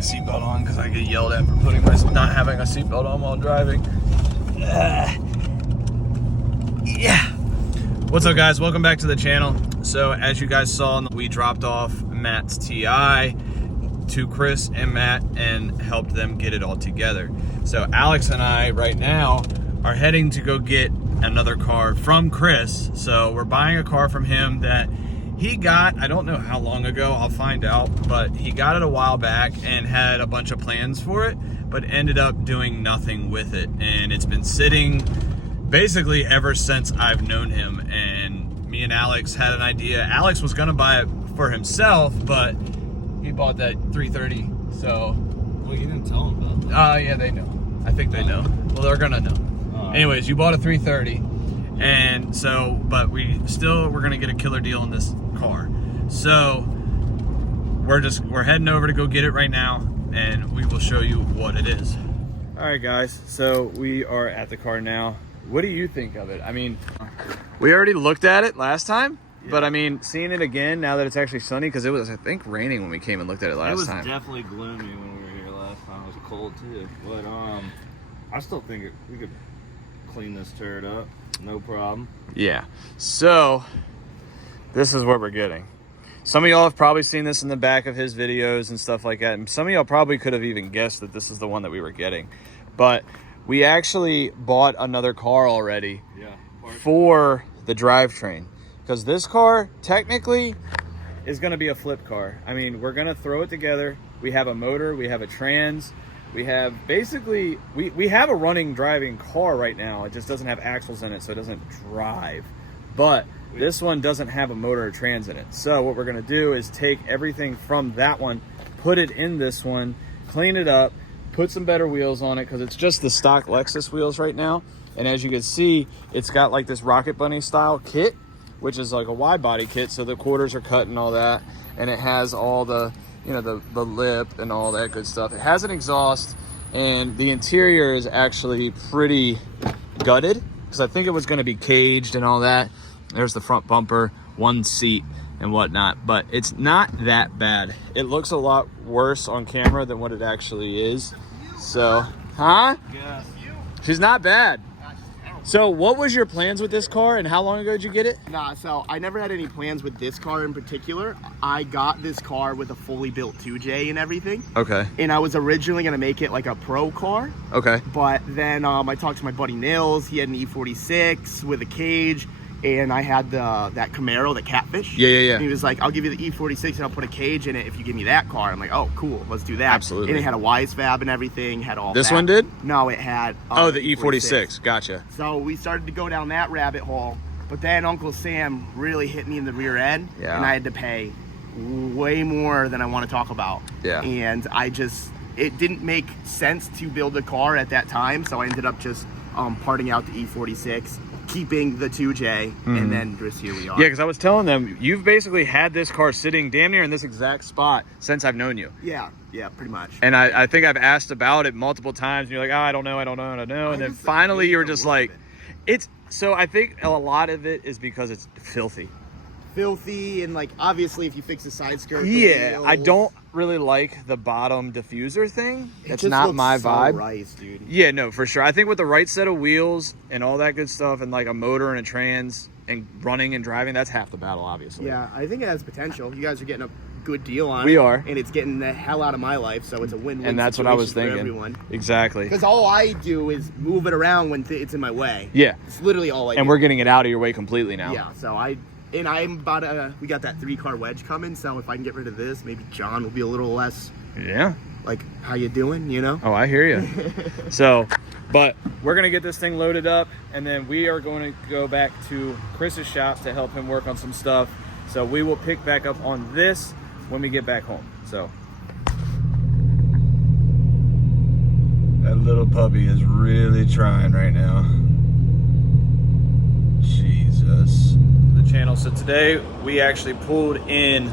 my seatbelt on because I get yelled at for not having a seatbelt on while driving. Yeah. What's up, guys? Welcome back to the channel. So as you guys saw, we dropped off Matt's TI to Chris and Matt and helped them get it all together. So Alex and I right now are heading to go get another car from Chris. So we're buying a car from him that he got, I don't know how long ago, I'll find out, but he got it a while back and had a bunch of plans for it, but ended up doing nothing with it. And it's been sitting basically ever since I've known him. And me and Alex had an idea. Alex was gonna buy it for himself, but he bought that 330, so. Well, you didn't tell him about that. Yeah, they know. I think they know. Well, they're gonna know. Anyways, you bought a 330, and so, but we're gonna get a killer deal on this car. So we're heading over to go get it right now, and we will show you what it is. All right, guys, so we are at the car now. What do you think of it? I mean, we already looked at it last time, yeah. But I mean, seeing it again now that it's actually sunny, because it was, I think, raining when we came and looked at it last time. It was definitely gloomy when we were here last time. It was cold too, but I still think we could clean this turd up, no problem. Yeah, so this is what we're getting. Some of y'all have probably seen this in the back of his videos and stuff like that, and some of y'all probably could have even guessed that this is the one that we were getting. But we actually bought another car already, for the drivetrain, because this car technically is going to be a flip car. I mean, we're going to throw it together. We have a motor, we have a trans, we have basically, we have a running driving car right now. It just doesn't have axles in it, so it doesn't drive. But this one doesn't have a motor or trans in it. So what we're gonna do is take everything from that one, put it in this one, clean it up, put some better wheels on it, because it's just the stock Lexus wheels right now. And as you can see, it's got like this Rocket Bunny style kit, which is like a wide body kit, so the quarters are cut and all that. And it has all the, you know, the lip and all that good stuff. It has an exhaust, and the interior is actually pretty gutted, because I think it was going to be caged and all that. There's the front bumper, one seat and whatnot, but it's not that bad. It looks a lot worse on camera than what it actually is. So, huh? Yeah. She's not bad. So what was your plans with this car, and how long ago did you get it? Nah, so I never had any plans with this car in particular. I got this car with a fully built 2J and everything. Okay. And I was originally going to make it like a pro car. Okay. But then I talked to my buddy Nils. He had an E46 with a cage, and I had that Camaro, the Catfish. Yeah. And he was like, I'll give you the E46 and I'll put a cage in it if you give me that car. I'm like, oh, cool, let's do that. Absolutely. And it had a wise fab and everything, had all This one did? No, it had... the E46, gotcha. So we started to go down that rabbit hole, but then Uncle Sam really hit me in the rear end, and I had to pay way more than I want to talk about. Yeah. And it didn't make sense to build a car at that time, so I ended up just parting out the E46, keeping the 2J, and then just here we are. Yeah, because I was telling them, you've basically had this car sitting damn near in this exact spot since I've known you. Yeah, pretty much. And I think I've asked about it multiple times, and you're like, oh, I don't know. And then finally you were just like, so I think a lot of it is because it's filthy. And like, obviously if you fix the side skirt, yeah, I don't really like the bottom diffuser thing. It's not my vibe. Rice, dude. Yeah, no, for sure. I think with the right set of wheels and all that good stuff, and like a motor and a trans and running and driving, that's half the battle, obviously. Yeah, I think it has potential. You guys are getting a good deal on it. We are. And it's getting the hell out of my life, so it's a win-win. And that's what I was thinking. For everyone. Exactly. Because all I do is move it around when it's in my way. Yeah. It's literally all I do. And we're getting it out of your way completely now. Yeah, so I'm about we got that 3-car wedge coming, so if I can get rid of this, maybe John will be a little less, like, how you doing, you know? Oh, I hear you. So, but we're going to get this thing loaded up, and then we are going to go back to Chris's shop to help him work on some stuff. So we will pick back up on this when we get back home. So that little puppy is really trying right now. Jesus. Channel. So today we actually pulled in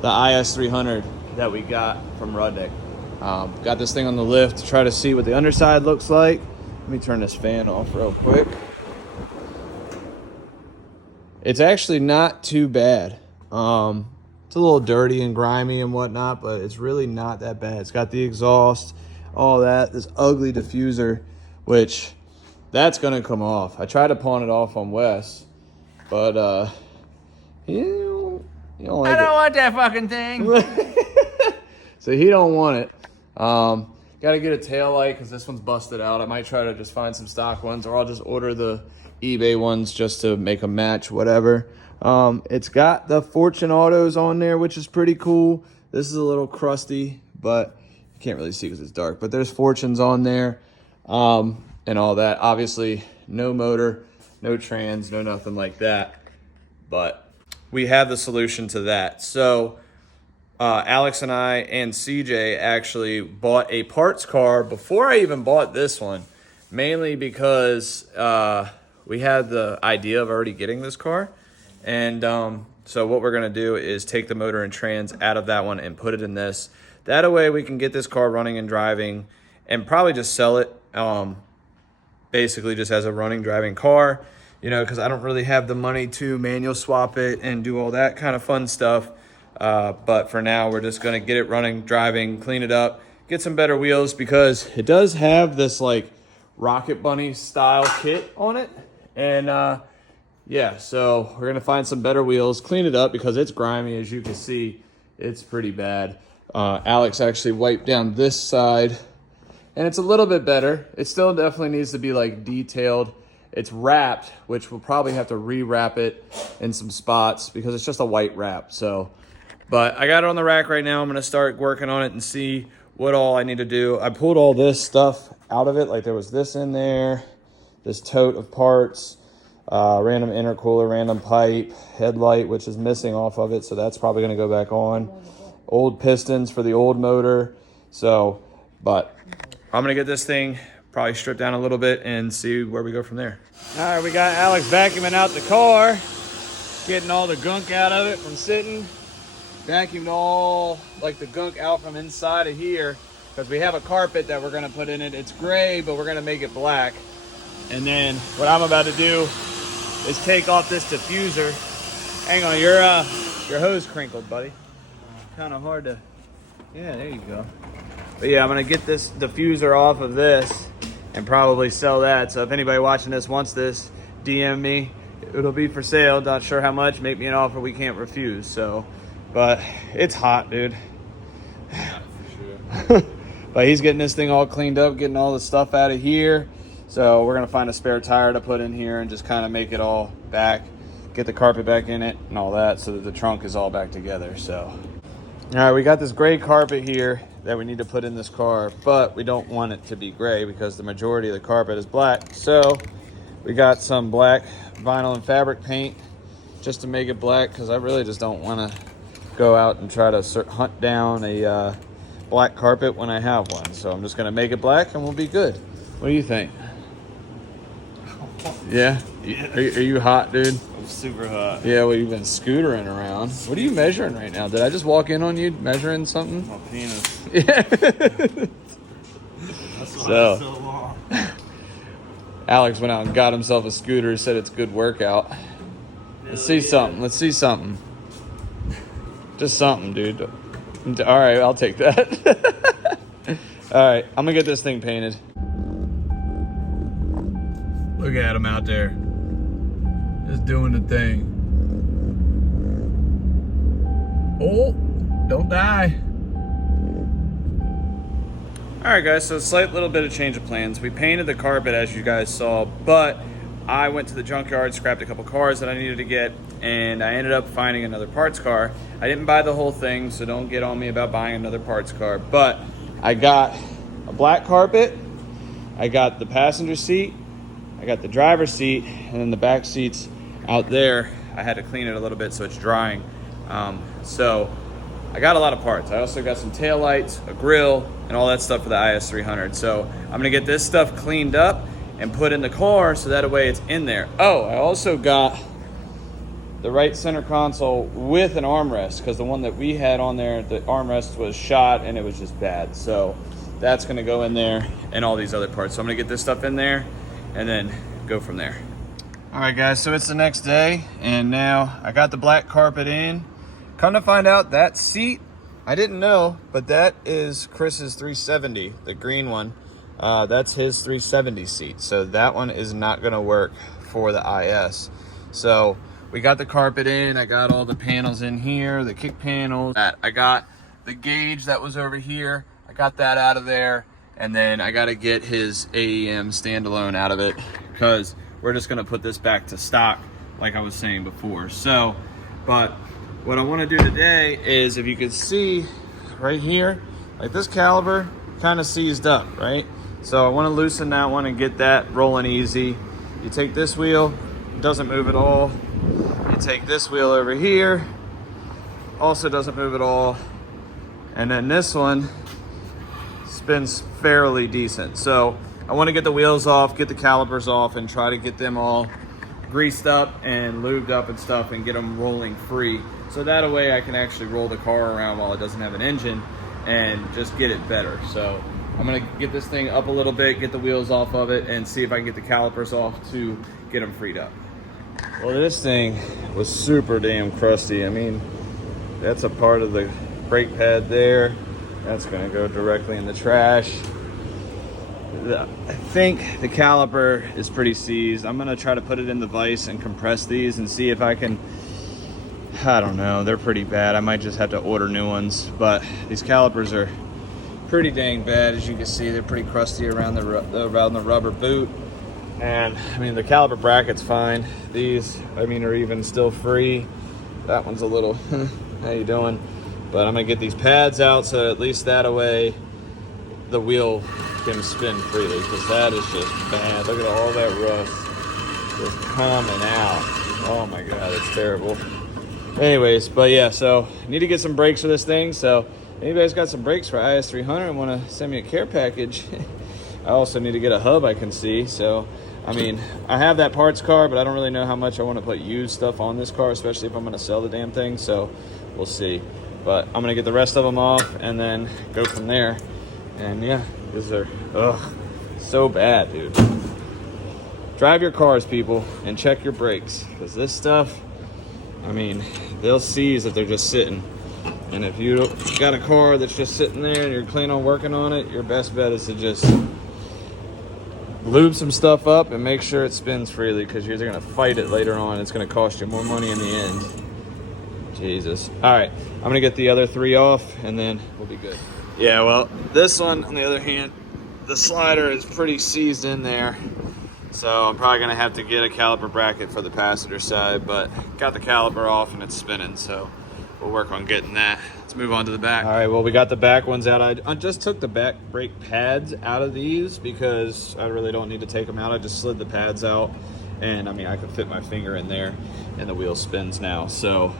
the IS300 that we got from Rudnick. Got this thing on the lift to try to see what the underside looks like. Let me turn this fan off real quick. It's actually not too bad. It's a little dirty and grimy and whatnot, but it's really not that bad. It's got the exhaust, all that. This ugly diffuser, which that's gonna come off. I tried to pawn it off on Wes, but you don't like I don't it. want that fucking thing. So he don't want it. Got to get a tail light because this one's busted out. I might try to just find some stock ones, or I'll just order the eBay ones just to make a match, whatever. It's got the Fortune Autos on there, which is pretty cool. This is a little crusty, but you can't really see because it's dark. But there's Fortunes on there, and all that. Obviously, no motor, no trans, no nothing like that. But we have the solution to that. So Alex and I and CJ actually bought a parts car before I even bought this one, mainly because we had the idea of already getting this car. And so what we're going to do is take the motor and trans out of that one and put it in this. That way we can get this car running and driving and probably just sell it basically just as a running, driving car, you know, because I don't really have the money to manual swap it and do all that kind of fun stuff. But for now, we're just going to get it running, driving, clean it up, get some better wheels because it does have this like Rocket Bunny style kit on it. And yeah, so we're going to find some better wheels, clean it up because it's grimy. As you can see, it's pretty bad. Alex actually wiped down this side and it's a little bit better. It still definitely needs to be like detailed. It's wrapped, which we'll probably have to re-wrap it in some spots because it's just a white wrap. So, but I got it on the rack right now. I'm going to start working on it and see what all I need to do. I pulled all this stuff out of it. Like there was this in there, this tote of parts, random intercooler, random pipe, headlight, which is missing off of it. So that's probably going to go back on. Old pistons for the old motor. So, but I'm going to get this thing probably stripped down a little bit and see where we go from there. All right, we got Alex vacuuming out the car, getting all the gunk out of it from sitting. Vacuumed all like the gunk out from inside of here because we have a carpet that we're going to put in it. It's gray, but we're going to make it black. And then what I'm about to do is take off this diffuser. Hang on, your hose crinkled, buddy. Kind of hard to, yeah, there you go. But yeah, I'm going to get this diffuser off of this and probably sell that. So if anybody watching this wants this, DM me. It'll be for sale. Not sure how much. Make me an offer we can't refuse. So, but it's hot, dude. Yeah, for sure. But he's getting this thing all cleaned up, getting all the stuff out of here. So we're going to find a spare tire to put in here and just kind of make it all back. Get the carpet back in it and all that so that the trunk is all back together. So, all right, we got this gray carpet here that we need to put in this car, but we don't want it to be gray because the majority of the carpet is black. So we got some black vinyl and fabric paint just to make it black because I really just don't want to go out and try to hunt down a black carpet when I have one. So I'm just going to make it black and we'll be good. What do you think? Yeah? Are you hot, dude? I'm super hot. Yeah, well, you've been scootering around. What are you measuring right now? Did I just walk in on you measuring something? My penis. Yeah. That's why it's so long. Alex went out and got himself a scooter, said it's a good workout. Let's see something. Let's see something. Just something, dude. All right, I'll take that. All right, I'm going to get this thing painted. Look at him out there. Just doing the thing. Oh, don't die. All right, guys, so a slight little bit of change of plans. We painted the carpet, as you guys saw, but I went to the junkyard, scrapped a couple cars that I needed to get, and I ended up finding another parts car. I didn't buy the whole thing, so don't get on me about buying another parts car, but I got a black carpet, I got the passenger seat, I got the driver's seat, and then the back seats out there, I had to clean it a little bit so it's drying. So I got a lot of parts. I also got some taillights, a grill, and all that stuff for the IS300. So I'm gonna get this stuff cleaned up and put in the car so that way it's in there. Oh, I also got the right center console with an armrest because the one that we had on there, the armrest was shot and it was just bad. So that's gonna go in there and all these other parts. So I'm gonna get this stuff in there and then go from there. All right, guys, so it's the next day and now I got the black carpet in. Come to find out, that seat, I didn't know, but that is Chris's 370, the green one. That's his 370 seat. So that one is not gonna work for the IS. So we got the carpet in, I got all the panels in here, the kick panels. I got the gauge that was over here, I got that out of there, and then I gotta get his AEM standalone out of it, because we're just gonna put this back to stock, like I was saying before. So, but what I wanna do today is, if you can see right here, like this caliper kind of seized up, right? So I wanna loosen that one and get that rolling easy. You take this wheel, doesn't move at all. You take this wheel over here, also doesn't move at all. And then this one spins fairly decent. So I wanna get the wheels off, get the calipers off, and try to get them all greased up and lubed up and stuff and get them rolling free. So that way I can actually roll the car around while it doesn't have an engine and just get it better. So I'm gonna get this thing up a little bit, get the wheels off of it, and see if I can get the calipers off to get them freed up. Well, this thing was super damn crusty. I mean, that's a part of the brake pad there. That's gonna go directly in the trash. I think the caliper is pretty seized. I'm gonna try to put it in the vise and compress these and see if I can, I don't know, they're pretty bad. I might just have to order new ones, but these calipers are pretty dang bad. As you can see, they're pretty crusty around the rubber boot. And I mean, the caliper bracket's fine. These, I mean, are even still free. That one's a little, how you doing? But I'm gonna get these pads out, so at least that way the wheel can spin freely, because that is just bad. Look at all that rust just coming out. Oh my God, it's terrible. Anyways, but yeah, so I need to get some brakes for this thing. So anybody's got some brakes for IS300 and want to send me a care package. I also need to get a hub I can see. So I mean, I have that parts car, but I don't really know how much I want to put used stuff on this car, especially if I'm going to sell the damn thing. So we'll see. But I'm going to get the rest of them off and then go from there. And yeah, these are, so bad, dude. Drive your cars, people, and check your brakes, because this stuff, I mean, they'll seize if they're just sitting. And if you got a car that's just sitting there and you're planning on working on it, your best bet is to just lube some stuff up and make sure it spins freely, because you're going to fight it later on. It's going to cost you more money in the end. Jesus. All right, I'm going to get the other three off and then we'll be good. Yeah, well, this one, on the other hand, the slider is pretty seized in there. So I'm probably going to have to get a caliper bracket for the passenger side, but got the caliper off and it's spinning, so we'll work on getting that. Let's move on to the back. All right, well, we got the back ones out. I just took the back brake pads out of these because I really don't need to take them out. I just slid the pads out, and I mean, I could fit my finger in there and the wheel spins now. So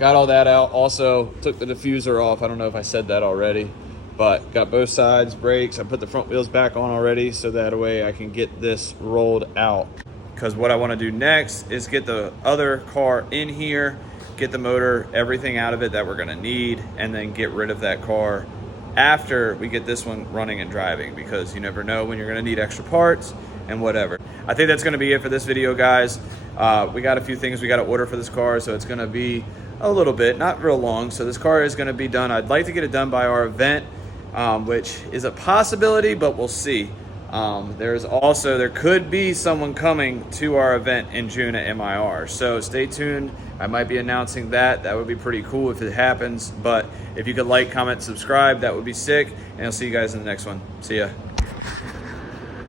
got all that out. Also took the diffuser off. I don't know if I said that already, but got both sides brakes. I put the front wheels back on already, so that way I can get this rolled out. Because what I want to do next is get the other car in here, get the motor, everything out of it that we're going to need, and then get rid of that car after we get this one running and driving, because you never know when you're going to need extra parts and whatever. I think that's going to be it for this video, guys. We got a few things we got to order for this car, so it's going to be a little bit, not real long. So this car is going to be done. I'd like to get it done by our event, which is a possibility, but we'll see. There could be someone coming to our event in June at MIR, so stay tuned. I might be announcing that. That would be pretty cool if it happens. But if you could like, comment, subscribe, that would be sick. And I'll see you guys in the next one. See ya.